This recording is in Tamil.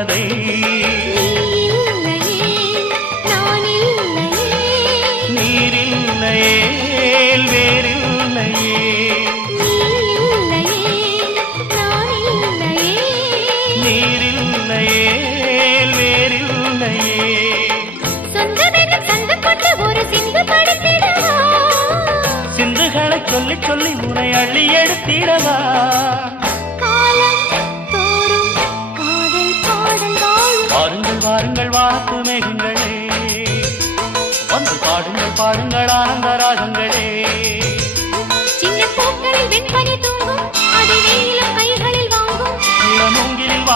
தேவதை நீரில்லையே வேறில்லையே நீரில்லையே வேறில்லையே சிந்துகளை சொல்லி சொல்லி உனை அள்ளி எடுத்திடவா வாருங்கள் வாருங்கள் வாத்து மேகங்களே வந்து பாடுங்கள் பாடுங்கள் ஆனந்த ராகங்களே சின்ன பூக்களில் வெண்பனி தூங்கும்